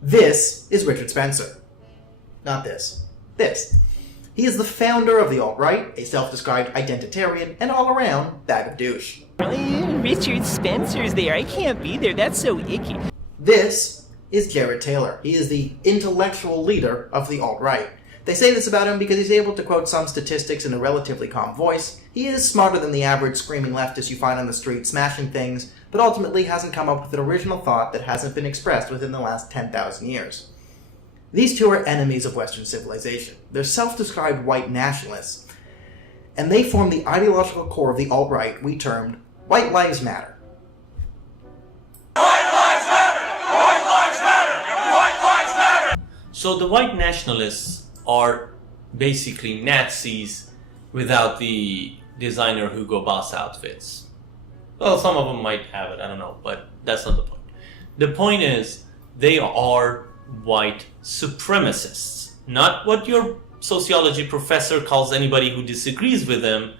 This is Richard Spencer. Not this. This. He is the founder of the alt-right, a self-described identitarian, and all-around bag of douche. Richard Spencer's there. I can't be there. That's so icky. This is Jared Taylor. He is the intellectual leader of the alt-right. They say this about him because he's able to quote some statistics in a relatively calm voice. He is smarter than the average screaming leftist you find on the street smashing things, but ultimately hasn't come up with an original thought that hasn't been expressed within the last 10,000 years. These two are enemies of Western civilization. They're self-described white nationalists, and they form the ideological core of the alt-right we termed White Lives Matter. White lives matter! White lives matter! White lives matter! So the white nationalists are basically Nazis without the designer Hugo Boss outfits. Well, some of them might have it, I don't know, but that's not the point. The point is, they are white supremacists. Not what your sociology professor calls anybody who disagrees with them,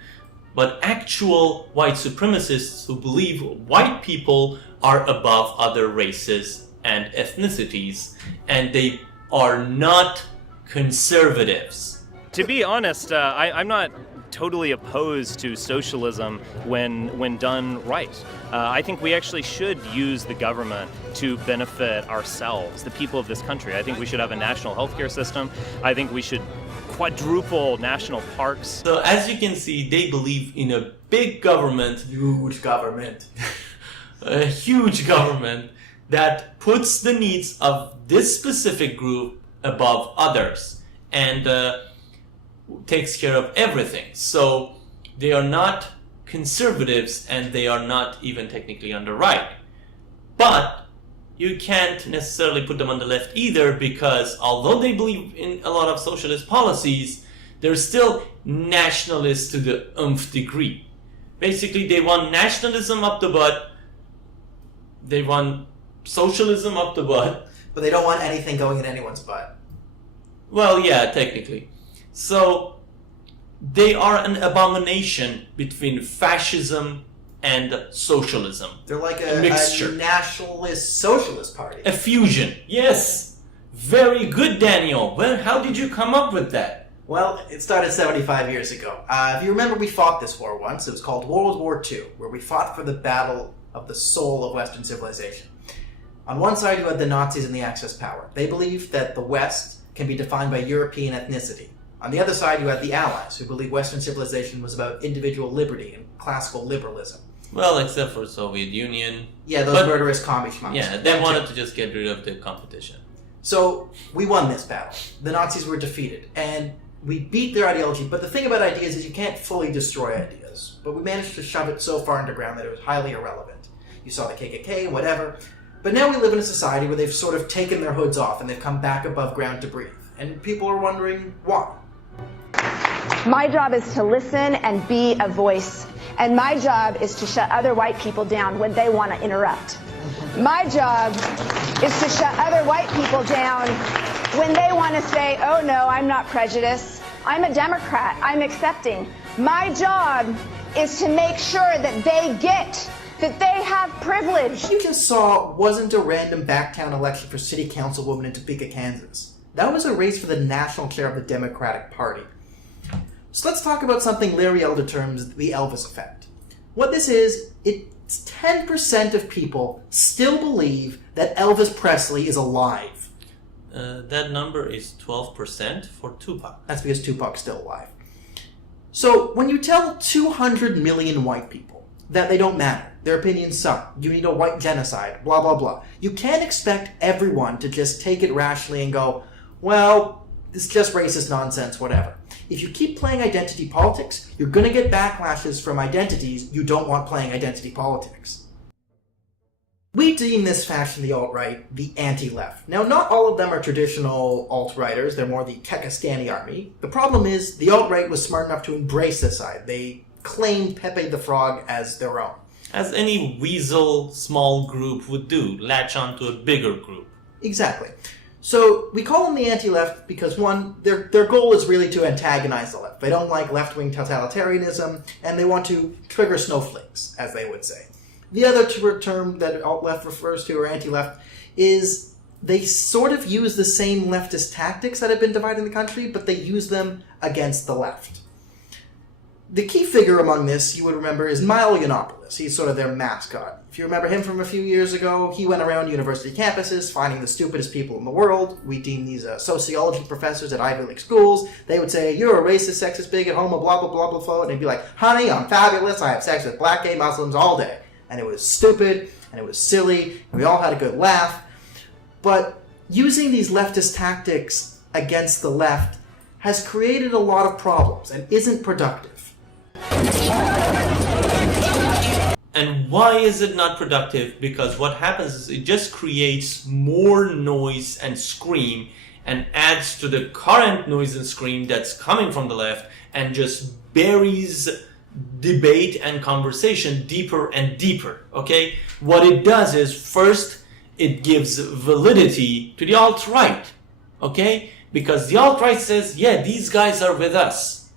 but actual white supremacists who believe white people are above other races and ethnicities, and they are not conservatives. To be honest, I'm not totally opposed to socialism when done right. I think we actually should use the government to benefit ourselves, the people of this country. I think we should have a national healthcare system. I think we should quadruple national parks. So as you can see, they believe in a big government. Huge government. A huge government that puts the needs of this specific group above others and takes care of everything. So they are not conservatives and they are not even technically on the right. But you can't necessarily put them on the left either, because although they believe in a lot of socialist policies, they're still nationalists to the nth degree. Basically, they want nationalism up the butt, they want socialism up the butt. But they don't want anything going in anyone's butt. Well, yeah, technically. So, they are an abomination between fascism and socialism. They're like a mixture. A nationalist socialist party. A fusion. Yes. Very good, Daniel. Well, how did you come up with that? Well, it started 75 years ago. If you remember, we fought this war once. It was called World War II, where we fought for the battle of the soul of Western civilization. On one side, you had the Nazis and the Axis power. They believed that the West can be defined by European ethnicity. On the other side, you had the Allies, who believed Western civilization was about individual liberty and classical liberalism. Well, except for Soviet Union. Yeah, those murderous commie schmucks. Yeah, they wanted to just get rid of the competition. So, we won this battle. The Nazis were defeated, and we beat their ideology. But the thing about ideas is you can't fully destroy ideas. But we managed to shove it so far underground that it was highly irrelevant. You saw the KKK, whatever. But now we live in a society where they've sort of taken their hoods off and they've come back above ground to breathe. And people are wondering why. My job is to listen and be a voice. And my job is to shut other white people down when they want to interrupt. My job is to shut other white people down when they want to say, oh no, I'm not prejudiced. I'm a Democrat. I'm accepting. My job is to make sure that they get that they have privilege. What you just saw wasn't a random backtown election for city councilwoman in Topeka, Kansas. That was a race for the national chair of the Democratic Party. So let's talk about something Larry Elder terms the Elvis effect. What this is, it's 10% of people still believe that Elvis Presley is alive. That number is 12% for Tupac. That's because Tupac's still alive. So when you tell 200 million white people that they don't matter, their opinions suck, you need a white genocide, blah, blah, blah, you can't expect everyone to just take it rationally and go, well, it's just racist nonsense, whatever. If you keep playing identity politics, you're going to get backlashes from identities you don't want playing identity politics. We deem this faction, the alt-right, the anti-left. Now, not all of them are traditional alt-righters. They're more the Kekistani army. The problem is, the alt-right was smart enough to embrace this side. They claimed Pepe the Frog as their own. As any weasel small group would do, latch onto a bigger group. Exactly. So we call them the anti-left because, one, their goal is really to antagonize the left. They don't like left-wing totalitarianism, and they want to trigger snowflakes, as they would say. The other term that alt-left refers to, or anti-left, is they sort of use the same leftist tactics that have been dividing the country, but they use them against the left. The key figure among this, you would remember, is Milo Yiannopoulos. He's sort of their mascot. If you remember him from a few years ago, he went around university campuses finding the stupidest people in the world. We deem these sociology professors at Ivy League schools. They would say, you're a racist, sexist, bigot, homo, blah, blah, blah, blah, blah. And he'd be like, honey, I'm fabulous. I have sex with black, gay Muslims all day. And it was stupid, and it was silly, and we all had a good laugh. But using these leftist tactics against the left has created a lot of problems and isn't productive. And why is it not productive? Because what happens is it just creates more noise and scream and adds to the current noise and scream that's coming from the left and just buries debate and conversation deeper and deeper, okay? What it does is, first, it gives validity to the alt-right, okay? Because the alt-right says, yeah, these guys are with us.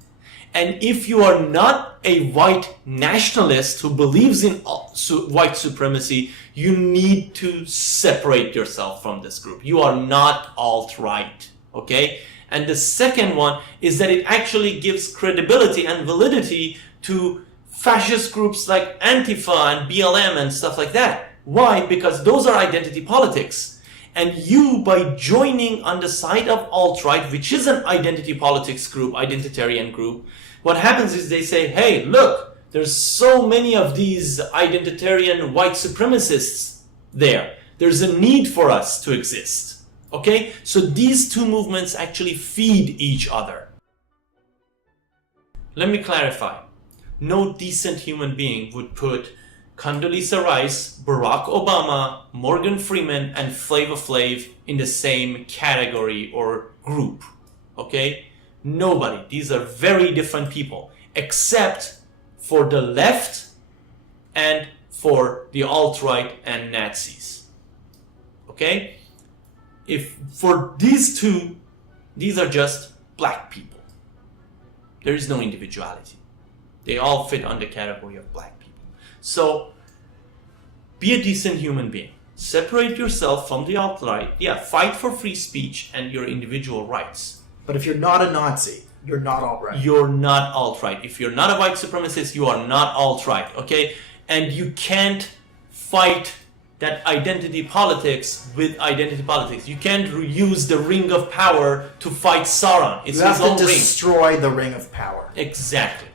And if you are not a white nationalist who believes in white supremacy, you need to separate yourself from this group. You are not alt-right, okay? And the second one is that it actually gives credibility and validity to fascist groups like Antifa and BLM and stuff like that. Why? Because those are identity politics. And you, by joining on the side of alt-right, which is an identity politics group, identitarian group, what happens is they say, hey, look, there's so many of these identitarian white supremacists there. There's a need for us to exist. Okay? So these two movements actually feed each other. Let me clarify. No decent human being would put Condoleezza Rice, Barack Obama, Morgan Freeman, and Flava Flav in the same category or group. Okay? Nobody. These are very different people, except for the left and for the alt-right and Nazis. Okay? If for these two, these are just black people. There is no individuality. They all fit under the category of black people. So, be a decent human being. Separate yourself from the alt-right. Yeah, fight for free speech and your individual rights. But if you're not a Nazi, you're not alt-right. You're not alt-right. If you're not a white supremacist, you are not alt-right, okay? And you can't fight that identity politics with identity politics. You can't use the ring of power to fight Sauron. It's you have his own to ring. destroy the ring of power. Exactly.